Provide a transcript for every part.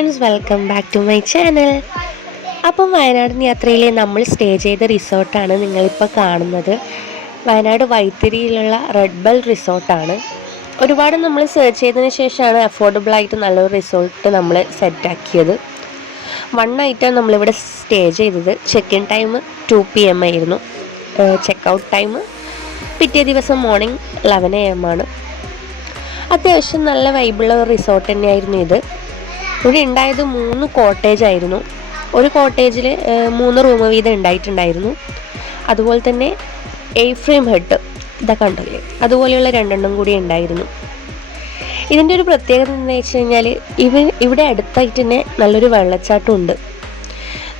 Friends welcome back to my channel അപ്പം വയനാട് യാത്രയിലെ നമ്മൾ സ്റ്റേ ചെയ്ത റിസോർട്ടാണ് നിങ്ങളിപ്പോൾ കാണുന്നത്. വയനാട് വൈത്തിരിയിലുള്ള റെഡ് ബെൽ റിസോർട്ടാണ് ഒരുപാട് നമ്മൾ സെർച്ച് ചെയ്തതിന് ശേഷമാണ് അഫോർഡബിൾ ആയിട്ട് നല്ലൊരു റിസോർട്ട് നമ്മൾ സെറ്റാക്കിയത് വൺ നൈറ്റാണ് നമ്മളിവിടെ സ്റ്റേ ചെയ്തത്. Check in time two P M ആയിരുന്നു. ചെക്ക് ഔട്ട് ടൈം പിറ്റേ ദിവസം മോർണിംഗ് ലെവൻ എ എം ആണ്. അത്യാവശ്യം നല്ല വൈബുള്ള റിസോർട്ട് തന്നെയായിരുന്നു ഇത്. ഇവിടെ ഉണ്ടായത് മൂന്ന് കോട്ടേജ് ആയിരുന്നു. ഒരു കോട്ടേജിൽ മൂന്ന് റൂം വീതം ഉണ്ടായിട്ടുണ്ടായിരുന്നു. അതുപോലെ തന്നെ എ ഫ്രെയിം ഹെഡ് ഇതൊക്കെ ഉണ്ടല്ലേ അതുപോലെയുള്ള രണ്ടെണ്ണം കൂടി ഉണ്ടായിരുന്നു. ഇതിന്റെ ഒരു പ്രത്യേകത എന്ന് വെച്ച് കഴിഞ്ഞാൽ ഇവ ഇവിടെ അടുത്തായിട്ട് തന്നെ നല്ലൊരു വെള്ളച്ചാട്ടം ഉണ്ട്.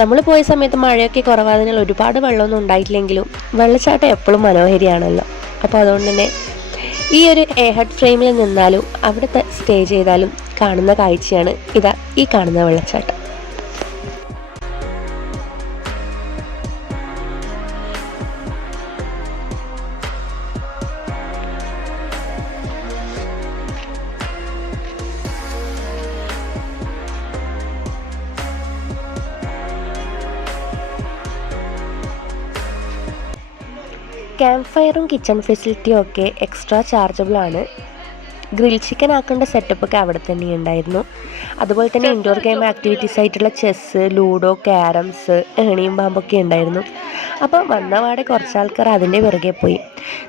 നമ്മൾ പോയ സമയത്ത് മഴയൊക്കെ കുറവായതിനാൽ ഒരുപാട് വെള്ളമൊന്നും ഉണ്ടായിട്ടില്ലെങ്കിലും വെള്ളച്ചാട്ടം എപ്പോഴും മനോഹരിയാണല്ലോ. അപ്പോൾ അതുകൊണ്ട് തന്നെ ഈ ഒരു എ ഹെഡ് ഫ്രെയിമിൽ നിന്നാലും അവിടെ സ്റ്റേ ചെയ്താലും കാണുന്ന കാഴ്ചയാണ് ഇതാ ഈ കാണുന്ന വെള്ളച്ചാട്ടം. ക്യാമ്പ് ഫയറും കിച്ചൺ ഫെസിലിറ്റിയും ഒക്കെ എക്സ്ട്രാ ചാർജബിൾ ആണ്. ഗ്രിൽ ചിക്കൻ ആക്കേണ്ട സെറ്റപ്പൊക്കെ അവിടെ തന്നെ ഉണ്ടായിരുന്നു. അതുപോലെ തന്നെ ഇൻഡോർ ഗെയിം ആക്ടിവിറ്റീസ് ആയിട്ടുള്ള ചെസ്സ് ലൂഡോ ക്യാരംസ് ഏണിയും പാമ്പൊക്കെ ഉണ്ടായിരുന്നു. അപ്പോൾ വന്നപാടെ കുറച്ച് ആൾക്കാർ അതിന്റെ പിറകെ പോയി.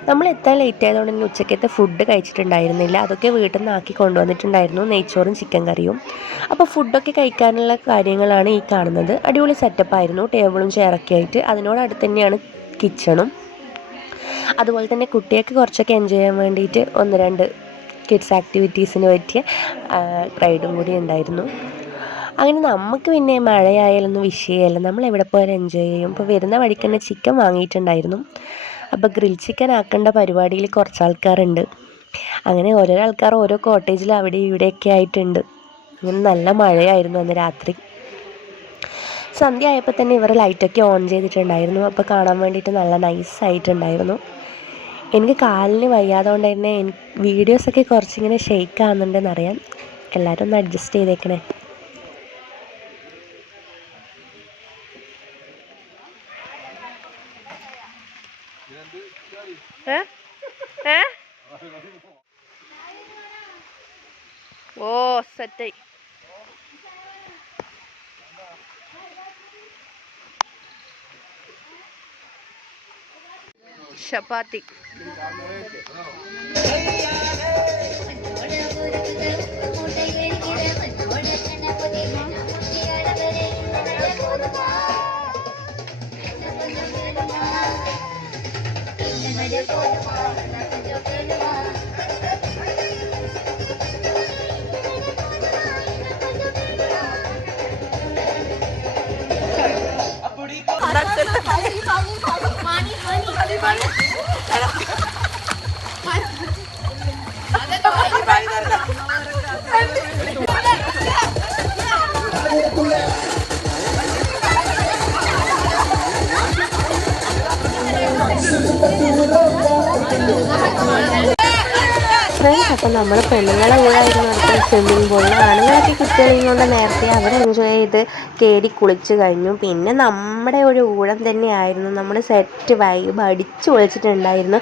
നമ്മൾ എത്താൻ ലേറ്റ് ആയതുകൊണ്ട് തന്നെ ഉച്ചക്കത്തെ ഫുഡ് കഴിച്ചിട്ടുണ്ടായിരുന്നില്ല. അതൊക്കെ വീട്ടിൽ നിന്ന് ആക്കി കൊണ്ടുവന്നിട്ടുണ്ടായിരുന്നു. നെയ്ച്ചോറും ചിക്കൻ കറിയും. അപ്പോൾ ഫുഡൊക്കെ കഴിക്കാനുള്ള കാര്യങ്ങളാണ് ഈ കാണുന്നത്. അടിപൊളി സെറ്റപ്പായിരുന്നു ടേബിളും ചെയറൊക്കെ ആയിട്ട്. അതിനോടടുത്ത് തന്നെയാണ് കിച്ചണും അതുപോലെ തന്നെ കുട്ടിയൊക്കെ കുറച്ചൊക്കെ എൻജോയ് ചെയ്യാൻ വേണ്ടിയിട്ട് ഒന്ന് രണ്ട് കിഡ്സ് ആക്ടിവിറ്റീസിന് പറ്റിയ റൈഡും കൂടി ഉണ്ടായിരുന്നു. അങ്ങനെ നമുക്ക് പിന്നെ മഴയായാലൊന്നും വിഷയമല്ല. നമ്മൾ എവിടെ പോയാലും എൻജോയ് ചെയ്യും. ഇപ്പോൾ വരുന്ന വഴിക്ക് തന്നെ ചിക്കൻ വാങ്ങിയിട്ടുണ്ടായിരുന്നു. അപ്പോൾ ഗ്രിൽ ചിക്കൻ ആക്കേണ്ട പരിപാടിയിൽ കുറച്ച് ആൾക്കാരുണ്ട്. അങ്ങനെ ഓരോ ആൾക്കാർ ഓരോ കോട്ടേജിൽ അവിടെ ഇവിടെയൊക്കെ ആയിട്ടുണ്ട്. അങ്ങനെ നല്ല മഴയായിരുന്നു അന്ന് രാത്രി. സന്ധ്യ ആയപ്പോൾ തന്നെ ഇവർ ലൈറ്റൊക്കെ ഓൺ ചെയ്തിട്ടുണ്ടായിരുന്നു. അപ്പോൾ കാണാൻ വേണ്ടിയിട്ട് നല്ല നൈസ് ആയിട്ടുണ്ടായിരുന്നു. എനിക്ക് കാലിന് വയ്യാതെ കൊണ്ട് തന്നെ വീഡിയോസൊക്കെ കുറച്ചിങ്ങനെ ഷെയ്ക്ക് ആകുന്നുണ്ടെന്ന് അറിയാം എല്ലാവരും ഒന്ന് അഡ്ജസ്റ്റ് ചെയ്തേക്കണേ. ഓ സെറ്റായി ചപ്പാത്തി. ഫ്രണ്ട്സ് അപ്പം നമ്മൾ പെണ്ണുങ്ങളെ കൂടായിരുന്നു അടുത്ത സ്വിമ്മിങ് പൂളിൽ ആണുങ്ങളൊക്കെ കുട്ടികളെയും നേരത്തെ അവിടെ എൻജോയ് ചെയ്ത് കയറി കുളിച്ച് കഴിഞ്ഞു. പിന്നെ നമ്മുടെ ഒരു ഊഴം തന്നെയായിരുന്നു. നമ്മൾ സെറ്റ് വൈബ് അടിച്ചു പൊളിച്ചിട്ടുണ്ടായിരുന്നു.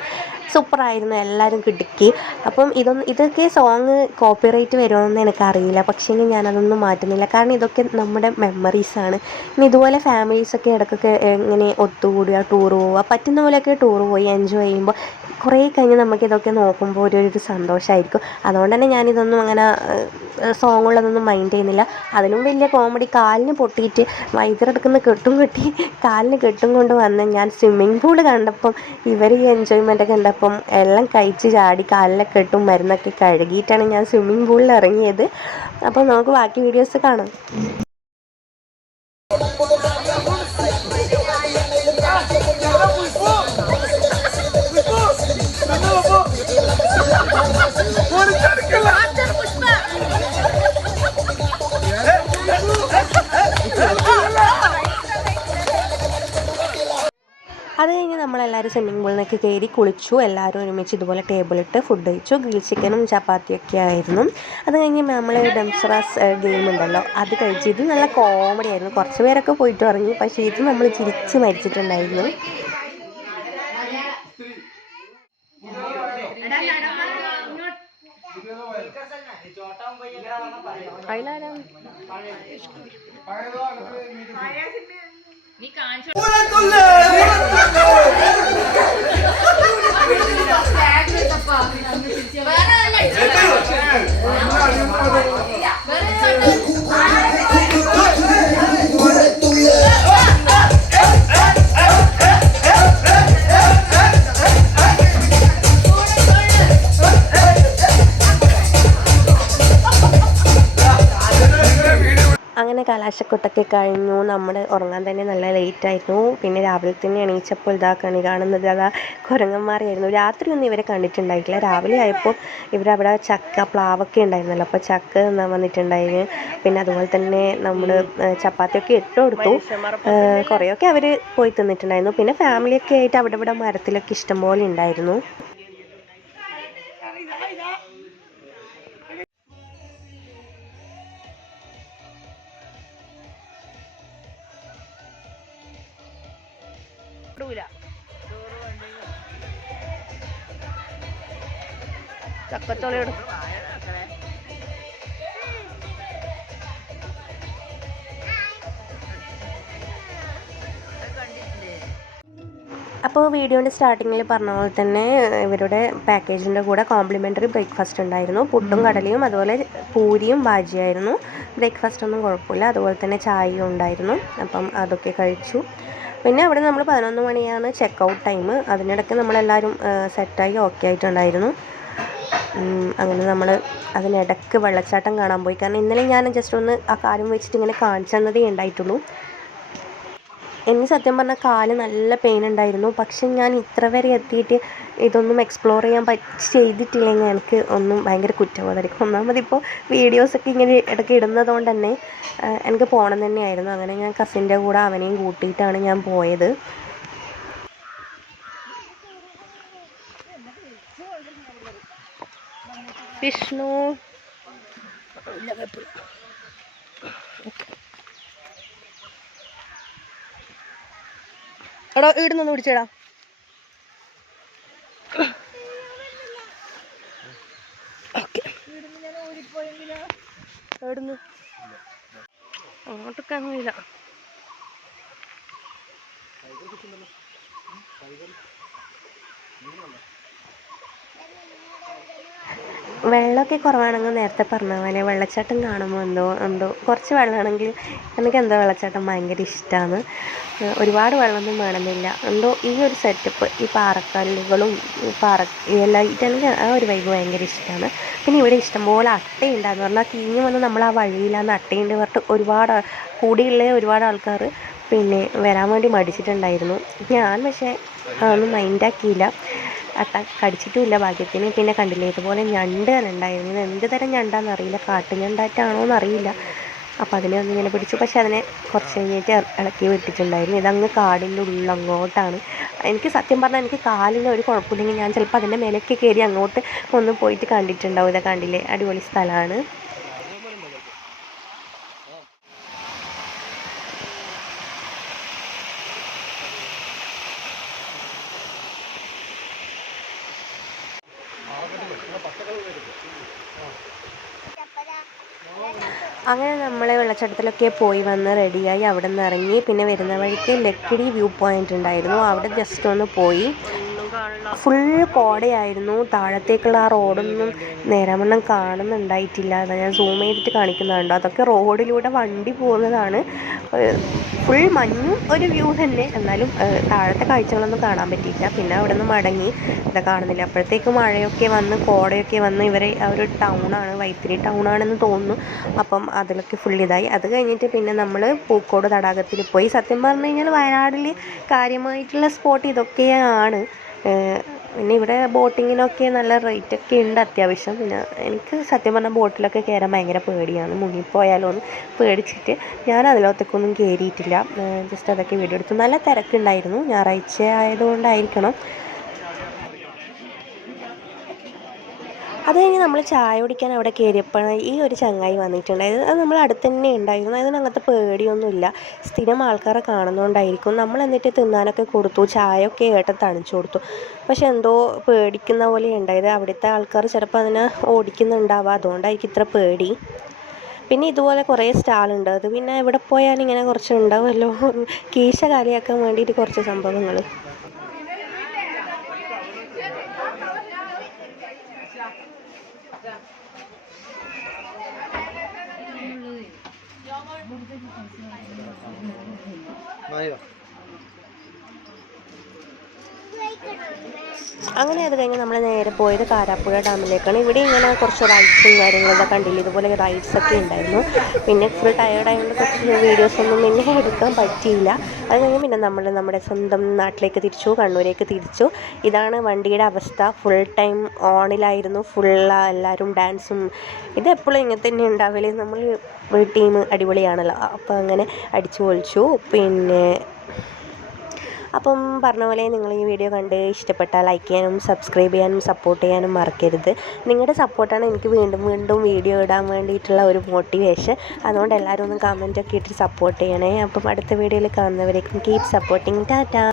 സൂപ്പറായിരുന്നു എല്ലാവരും കിടുക്കി. അപ്പം ഇതൊന്നും ഇതൊക്കെ സോങ് കോപ്പിറൈറ്റ് വരുമെന്ന് എനിക്കറിയില്ല. പക്ഷേ ഞാനതൊന്നും മാറ്റുന്നില്ല. കാരണം ഇതൊക്കെ നമ്മുടെ മെമ്മറീസാണ് ഇനി ഇതുപോലെ ഫാമിലീസൊക്കെ ഇടയ്ക്കൊക്കെ ഇങ്ങനെ ഒത്തുകൂടുക ടൂർ പോവുക പറ്റുന്ന പോലെയൊക്കെ ടൂർ പോയി എൻജോയ് ചെയ്യുമ്പോൾ കുറേ കഴിഞ്ഞ് നമുക്കിതൊക്കെ നോക്കുമ്പോൾ ഒരു ഒരു സന്തോഷമായിരിക്കും അതുകൊണ്ട് തന്നെ ഞാനിതൊന്നും അങ്ങനെ സോങ്ങുള്ളതൊന്നും മൈൻഡ് ചെയ്യുന്നില്ല. അതിനും വലിയ കോമഡി കാലിന് പൊട്ടിയിട്ട് വൈദ്യരെടുക്കുന്ന കെട്ടും കെട്ടി കാലിന് കെട്ടും കൊണ്ട് വന്ന് ഞാൻ സ്വിമ്മിങ് പൂൾ കണ്ടപ്പം ഇവർ ഈ എൻജോയ്മെന്റ് കണ്ടപ്പം എല്ലാം കഴിച്ച് ചാടി കാലിലെ കെട്ടും മരുന്നൊക്കെ കഴുകിയിട്ടാണ് ഞാൻ സ്വിമ്മിങ് പൂളിൽ ഇറങ്ങിയത്. അപ്പോൾ നമുക്ക് ബാക്കി വീഡിയോസ് കാണാം. അത് കഴിഞ്ഞ് നമ്മളെല്ലാവരും സ്വിമ്മിംഗ് പൂളിനൊക്കെ കയറി കുളിച്ചു. എല്ലാവരും ഒരുമിച്ച് ഇതുപോലെ ടേബിളിട്ട് ഫുഡ് കഴിച്ചു. ഗ്രിൽ ചിക്കനും ചപ്പാത്തിയൊക്കെ ആയിരുന്നു. അത് കഴിഞ്ഞ് നമ്മൾ ഡംസറാസ് ഗെയിം ഉണ്ടല്ലോ. അത് കഴിച്ചു ഇത് നല്ല കോമഡി ആയിരുന്നു. കുറച്ച് പേരൊക്കെ പോയിട്ട് ഇറങ്ങി പക്ഷേ ഇത് നമ്മൾ ചിരിച്ച് മരിച്ചിട്ടുണ്ടായിരുന്നു. తప్ప അങ്ങനെ കലാശക്കൊട്ടൊക്കെ കഴിഞ്ഞു. നമ്മൾ ഉറങ്ങാൻ തന്നെ നല്ല ലേറ്റ് ആയിരുന്നു. പിന്നെ രാവിലെ തന്നെ എണീച്ചപ്പോൾ ഇതാ കണി കാണുന്നത്. അതാ രാത്രി ഒന്നും ഇവരെ കണ്ടിട്ടുണ്ടായിട്ടില്ല. രാവിലെ ആയപ്പോൾ ഇവരവിടെ ചക്ക പ്ലാവൊക്കെ ഉണ്ടായിരുന്നല്ലോ. അപ്പോൾ ചക്ക തിന്നാൻ വന്നിട്ടുണ്ടായിരുന്നു പിന്നെ അതുപോലെ തന്നെ നമ്മൾ ചപ്പാത്തിയൊക്കെ ഇട്ട് കൊടുത്തു. കുറേയൊക്കെ അവർ പോയി തിന്നിട്ടുണ്ടായിരുന്നു. പിന്നെ ഫാമിലിയൊക്കെ ആയിട്ട് അവിടെ ഇവിടെ മരത്തിലൊക്കെ ഇഷ്ടംപോലെ ഉണ്ടായിരുന്നു. ചക്കച്ചോളയോട്. അപ്പോൾ വീഡിയോന്റെ സ്റ്റാർട്ടിങ്ങിൽ പറഞ്ഞ പോലെ തന്നെ ഇവരുടെ പാക്കേജിന്റെ കൂടെ കോംപ്ലിമെന്ററി ബ്രേക്ക്ഫാസ്റ്റ് ഉണ്ടായിരുന്നു. പുട്ടും കടലയും അതുപോലെ പൂരിയും ബാജിയായിരുന്നു ബ്രേക്ക്ഫാസ്റ്റ് ഒന്നും കുഴപ്പമില്ല. അതുപോലെ തന്നെ ചായയും ഉണ്ടായിരുന്നു. അപ്പം അതൊക്കെ കഴിച്ചു. പിന്നെ അവിടെ നമ്മൾ പതിനൊന്ന് മണിയാണ് ചെക്ക് ഔട്ട് ടൈം അതിനിടയ്ക്ക് നമ്മളെല്ലാവരും സെറ്റായി ഓക്കെ ആയിട്ടുണ്ടായിരുന്നു. അങ്ങനെ നമ്മൾ അതിനിടയ്ക്ക് വെള്ളച്ചാട്ടം കാണാൻ പോയി. കാരണം ഇന്നലെ ഞാൻ ജസ്റ്റ് ഒന്ന് ആ കാര്യം വെച്ചിട്ട് ഇങ്ങനെ കാണിച്ചു തന്നതേ ഉണ്ടായിട്ടുള്ളൂ. എനിക്ക് സത്യം പറഞ്ഞാൽ കാൽ നല്ല പെയിൻ ഉണ്ടായിരുന്നു. പക്ഷെ ഞാൻ ഇത്ര വരെ എത്തിയിട്ട് ഇതൊന്നും എക്സ്പ്ലോർ ചെയ്യാൻ പറ്റി ചെയ്തിട്ടില്ലെങ്കിൽ എനിക്ക് ഒന്നും ഭയങ്കര കുറ്റബോധമായിരിക്കും. ഒന്നാമതിപ്പോൾ വീഡിയോസൊക്കെ ഇങ്ങനെ ഇടയ്ക്ക് ഇടുന്നത് കൊണ്ട് തന്നെ എനിക്ക് പോകണം തന്നെയായിരുന്നു. അങ്ങനെ ഞാൻ കസിന്റെ കൂടെ അവനെയും കൂട്ടിയിട്ടാണ് ഞാൻ പോയത്. വിഷ്ണു. എടാ ഇവിടുന്ന് പിടിച്ചേടാ. വെള്ളമൊക്കെ കുറവാണെങ്കിൽ നേരത്തെ പറഞ്ഞ പോലെ വെള്ളച്ചാട്ടം കാണുമ്പോൾ എന്തോ എന്തോ കുറച്ച് വെള്ളമാണെങ്കിൽ എനിക്ക് എന്തോ വെള്ളച്ചാട്ടം ഭയങ്കര ഇഷ്ടമാണ്. ഒരുപാട് വെള്ളമൊന്നും വേണമെന്നില്ല. എന്തോ ഈ ഒരു സെറ്റപ്പ് ഈ പാറക്കല്ലുകളും പാറ എല്ലാം ഇതെനിക്ക് ആ ഒരു വൈബ് ഭയങ്കര ഇഷ്ടമാണ്. പിന്നെ ഇവിടെ ഇഷ്ടംപോലെ അട്ടയുണ്ടാന്ന് പറഞ്ഞാൽ തീഞ്ഞ് വന്ന് നമ്മൾ ആ വഴിയിലാന്ന് അട്ടയുണ്ട് പറഞ്ഞിട്ട് ഒരുപാട് കൂടിയുള്ള ഒരുപാട് ആൾക്കാർ പിന്നെ വരാൻ വേണ്ടി മടിച്ചിട്ടുണ്ടായിരുന്നു. ഞാൻ പക്ഷേ അതൊന്നും മൈൻഡാക്കിയില്ല അട്ട കടിച്ചിട്ടുമില്ല ഭാഗ്യത്തിന്. പിന്നെ കണ്ടില്ലേ ഇതുപോലെ ഞണ്ട് ഉണ്ടായിരുന്നു. എന്ത് തരം ഞണ്ടാന്ന് അറിയില്ല. കാട്ടു ഞണ്ടായിട്ടാണോ എന്നറിയില്ല. അപ്പോൾ അതിനെ ഒന്ന് ഇങ്ങനെ പിടിച്ചു. പക്ഷെ അതിനെ കുറച്ച് കഴിഞ്ഞിട്ട് ഇളക്കി വിട്ടിട്ടുണ്ടായിരുന്നു ഇതങ്ങ് കാടിന്റെ ഉള്ളിൽ അങ്ങോട്ടാണ് എനിക്ക് സത്യം പറഞ്ഞാൽ എനിക്ക് കാലിന് ഒരു കുഴപ്പമില്ലെങ്കിൽ ഞാൻ ചിലപ്പോൾ അതിന്റെ മേലേക്ക് കയറി അങ്ങോട്ട് ഒന്ന് പോയിട്ട് കണ്ടിട്ടുണ്ടാവും. ഇതൊക്കെ കണ്ടില്ലേ? അടിപൊളി സ്ഥലമാണ് അങ്ങനെ നമ്മൾ വെള്ളച്ചാട്ടത്തിലൊക്കെ പോയി വന്ന് റെഡിയായി അവിടെ നിന്ന് ഇറങ്ങി. പിന്നെ വരുന്ന വഴിക്ക് ലക്കിടി വ്യൂ പോയിന്റ് ഉണ്ടായിരുന്നു. അവിടെ ജസ്റ്റ് ഒന്ന് പോയി. ഫുൾ കോടയായിരുന്നു. താഴത്തേക്കുള്ള ആ റോഡൊന്നും നേരമണ്ണം കാണുന്നുണ്ടായിട്ടില്ല. അതാ ഞാൻ സൂം ചെയ്തിട്ട് കാണിക്കുന്നുണ്ട് അതൊക്കെ റോഡിലൂടെ വണ്ടി പോകുന്നതാണ്. ഫുൾ മഞ്ഞും ഒരു വ്യൂ തന്നെ. എന്നാലും താഴത്തെ കാഴ്ചകളൊന്നും കാണാൻ പറ്റിയില്ല. പിന്നെ അവിടെ നിന്ന് മടങ്ങി. ഇത് കാണുന്നില്ല? അപ്പോഴത്തേക്ക് മഴയൊക്കെ വന്ന് കോടയൊക്കെ വന്ന് ഇവരെ ആ ഒരു ടൗണാണ്. വൈത്തിരി ടൗണാണെന്ന് തോന്നുന്നു. അപ്പം അതിലൊക്കെ ഫുൾ ഇതായി. അത് കഴിഞ്ഞിട്ട് പിന്നെ നമ്മൾ പൂക്കോട് തടാകത്തിൽ പോയി. സത്യം പറഞ്ഞു കഴിഞ്ഞാൽ വയനാടിൽ കാര്യമായിട്ടുള്ള സ്പോട്ട് ഇതൊക്കെയാണ്. പിന്നെ ഇവിടെ ബോട്ടിങ്ങിനൊക്കെ നല്ല റേറ്റ് ഒക്കെ ഉണ്ട് അത്യാവശ്യം. പിന്നെ എനിക്ക് സത്യം പറഞ്ഞാൽ ബോട്ടിലൊക്കെ കയറാൻ ഭയങ്കര പേടിയാണ്. മുങ്ങിപ്പോയാലോ എന്ന് പേടിച്ചിട്ട് ഞാൻ അതിലൊത്തേക്കൊന്നും കയറിയിട്ടില്ല. ജസ്റ്റ് അതൊക്കെ വീഡിയോ എടുത്തു നല്ല തിരക്കുണ്ടായിരുന്നു. ഞായറാഴ്ച ആയതുകൊണ്ടായിരിക്കണം. അത് കഴിഞ്ഞ് നമ്മൾ ചായ കുടിക്കാൻ അവിടെ കയറിയപ്പോഴാണ് ഈ ഒരു ചങ്ങായി വന്നിട്ടുണ്ടായത് അത് നമ്മൾ അടുത്ത് തന്നെ ഉണ്ടായിരുന്നു. അതിന് അങ്ങനത്തെ പേടിയൊന്നുമില്ല. സ്ഥിരം ആൾക്കാരെ കാണുന്നതുകൊണ്ടായിരിക്കും നമ്മൾ എന്നിട്ട് തിന്നാനൊക്കെ കൊടുത്തു. ചായയൊക്കെ ഏട്ടൻ തണിച്ചു കൊടുത്തു. പക്ഷെ എന്തോ പേടിക്കുന്ന പോലെ ഉണ്ടായത്. അവിടുത്തെ ആൾക്കാർ ചിലപ്പോൾ അതിനെ ഓടിക്കുന്നുണ്ടാവുക അതുകൊണ്ടായിരിക്കും ഇത്ര പേടി. പിന്നെ ഇതുപോലെ കുറേ സ്റ്റാളുണ്ട് അത് പിന്നെ എവിടെ പോയാലും ഇങ്ങനെ കുറച്ച് ഉണ്ടാവുമല്ലോ. കീശ കാലിയാക്കാൻ വേണ്ടിയിട്ട് കുറച്ച് സംഭവങ്ങൾ Ahí va. അങ്ങനെ അത് കഴിഞ്ഞ് നമ്മൾ നേരെ പോയത് കാരാപ്പുഴ ഡാമിലേക്കാണ്. ഇവിടെ ഇങ്ങനെ കുറച്ച് റൈഡ്സും കാര്യങ്ങളൊക്കെ കണ്ടില്ല? ഇതുപോലെ റൈഡ്സ് ഒക്കെ ഉണ്ടായിരുന്നു. പിന്നെ ഫുൾ ടയേർഡായതുകൊണ്ട് കുറച്ച് വീഡിയോസൊന്നും പിന്നെ എടുക്കാൻ പറ്റിയില്ല. അത് കഴിഞ്ഞ് പിന്നെ നമ്മൾ നമ്മുടെ സ്വന്തം നാട്ടിലേക്ക് തിരിച്ചു കണ്ണൂരേക്ക് തിരിച്ചു. ഇതാണ് വണ്ടിയുടെ അവസ്ഥ. ഫുൾ ടൈം ഓണിലായിരുന്നു ഫുൾ എല്ലാവരും ഡാൻസും ഇത് എപ്പോഴും ഇങ്ങനെ തന്നെ ഉണ്ടാവില്ലേ നമ്മൾ ടീം അടിപൊളിയാണല്ലോ. അപ്പോൾ അങ്ങനെ അടിച്ചു പൊളിച്ചു. പിന്നെ അപ്പം പറഞ്ഞ പോലെ നിങ്ങൾ ഈ വീഡിയോ കണ്ട് ഇഷ്ടപ്പെട്ടാൽ ലൈക്ക് ചെയ്യാനും സബ്സ്ക്രൈബ് ചെയ്യാനും സപ്പോർട്ട് ചെയ്യാനും മറക്കരുത്. നിങ്ങളുടെ സപ്പോർട്ടാണ് എനിക്ക് വീണ്ടും വീണ്ടും വീഡിയോ ഇടാൻ വേണ്ടിയിട്ടുള്ള ഒരു മോട്ടിവേഷൻ അതുകൊണ്ട് എല്ലാവരും ഒന്ന് കമന്റൊക്കെ ഇട്ട് സപ്പോർട്ട് ചെയ്യണേ. അപ്പം അടുത്ത വീഡിയോയിൽ കാണുന്നവരേക്കും കീപ് സപ്പോർട്ടിങ് ടാറ്റാ